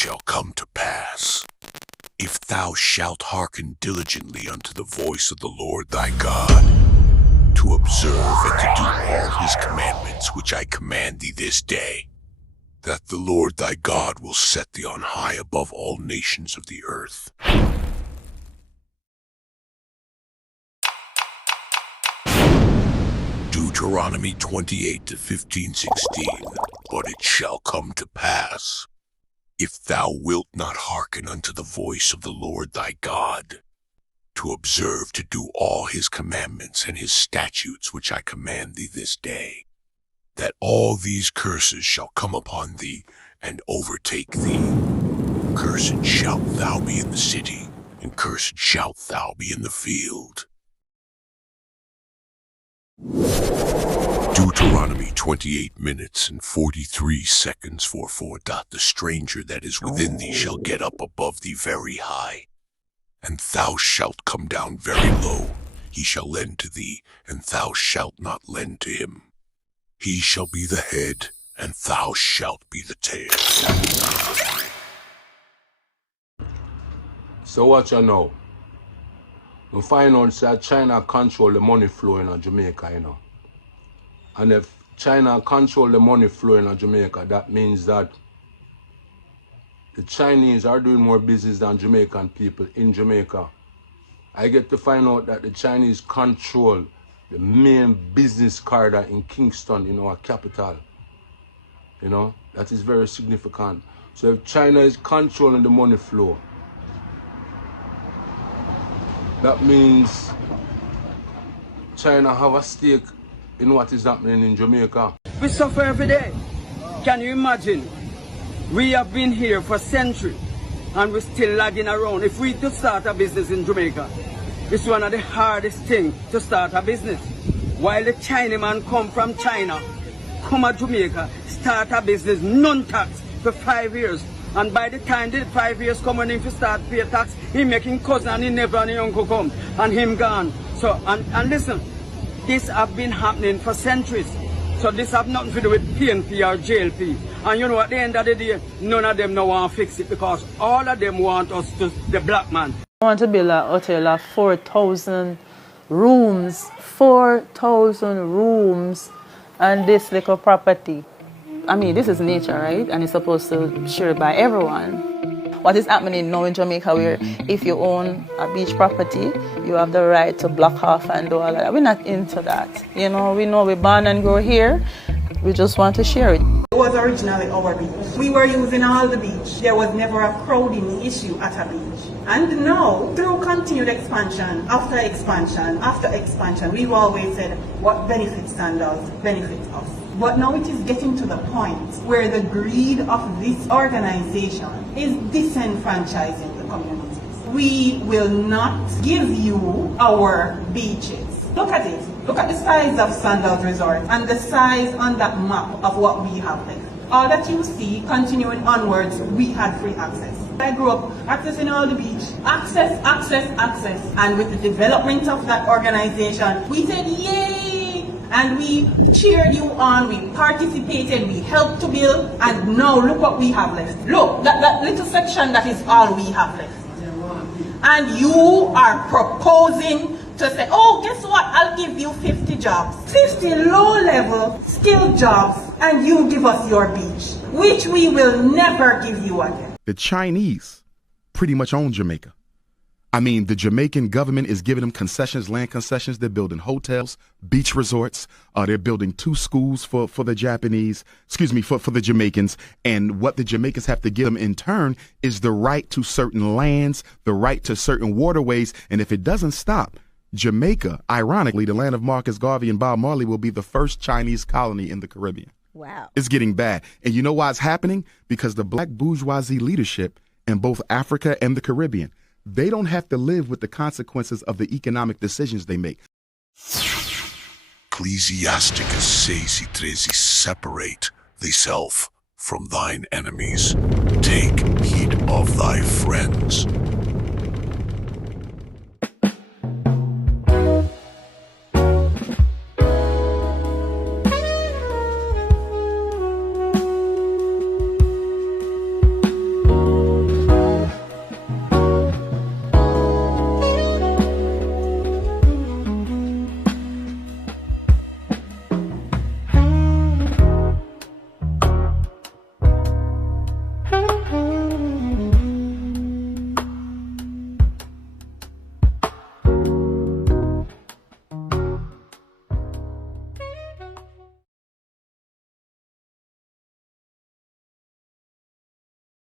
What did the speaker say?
shall come to pass, if thou shalt hearken diligently unto the voice of the Lord thy God, to observe and to do all his commandments which I command thee this day, that the Lord thy God will set thee on high above all nations of the earth. Deuteronomy 28:15-16. But it shall come to pass, if thou wilt not hearken unto the voice of the Lord thy God, to observe to do all his commandments and his statutes which I command thee this day, that all these curses shall come upon thee and overtake thee. Cursed shalt thou be in the city, and cursed shalt thou be in the field. Deuteronomy 28:43:4. The stranger that is within thee shall get up above thee very high, and thou shalt come down very low. He shall lend to thee, and thou shalt not lend to him. He shall be the head, and thou shalt be the tail. So what you know? We find out that China control the money flow in Jamaica, you know. And if China control the money flow in Jamaica, that means that the Chinese are doing more business than Jamaican people in Jamaica. I get to find out that the Chinese control the main business corridor in Kingston, in our capital. You know, that is very significant. So if China is controlling the money flow, that means China have a stake in what is happening in Jamaica. We suffer every day. Can you imagine? We have been here for centuries and we're still lagging around. If we to start a business in Jamaica, it's one of the hardest things to start a business. While the Chinaman come from China, come to Jamaica, start a business, none tax for 5 years. And by the time the 5 years come when he start pay tax, he making cousin and he never and he uncle come and him gone. So and listen, this have been happening for centuries. So this have nothing to do with PNP or JLP. And you know, at the end of the day, none of them no want to fix it because all of them want us to, the black man. I want to build a hotel of 4,000 rooms. 4,000 rooms and this little property. I mean, this is nature, right? And it's supposed to be shared by everyone. What is happening now in Jamaica where if you own a beach property, you have the right to block off and do all that. We're not into that. You know we're born and grow here. We just want to share it. It was originally our beach. We were using all the beach. There was never a crowding issue at a beach. And now, through continued expansion, after expansion, we've always said what benefits Sandals benefits us. But now it is getting to the point where the greed of this organization is disenfranchising the communities. We will not give you our beaches. Look at it. Look at the size of Sandals Resort and the size on that map of what we have left. All that you see, continuing onwards, we had free access. I grew up accessing all the beach. Access. And with the development of that organization, we said, yay! And we cheered you on, we participated, we helped to build, and now look what we have left. Look, that little section, that is all we have left. And you are proposing to say, oh, guess what? I'll give you 50 jobs. 50 low-level skilled jobs, and you give us your beach, which we will never give you again. The Chinese pretty much own Jamaica. I mean, the Jamaican government is giving them concessions, land concessions. They're building hotels, beach resorts. They're building 2 schools for the Japanese, for the Jamaicans. And what the Jamaicans have to give them in turn is the right to certain lands, the right to certain waterways. And if it doesn't stop, Jamaica, ironically, the land of Marcus Garvey and Bob Marley, will be the first Chinese colony in the Caribbean. Wow. It's getting bad. And you know why it's happening? Because the black bourgeoisie leadership in both Africa and the Caribbean, they don't have to live with the consequences of the economic decisions they make. Ecclesiasticus 6:13. Separate thyself from thine enemies. Take heed of thy friends.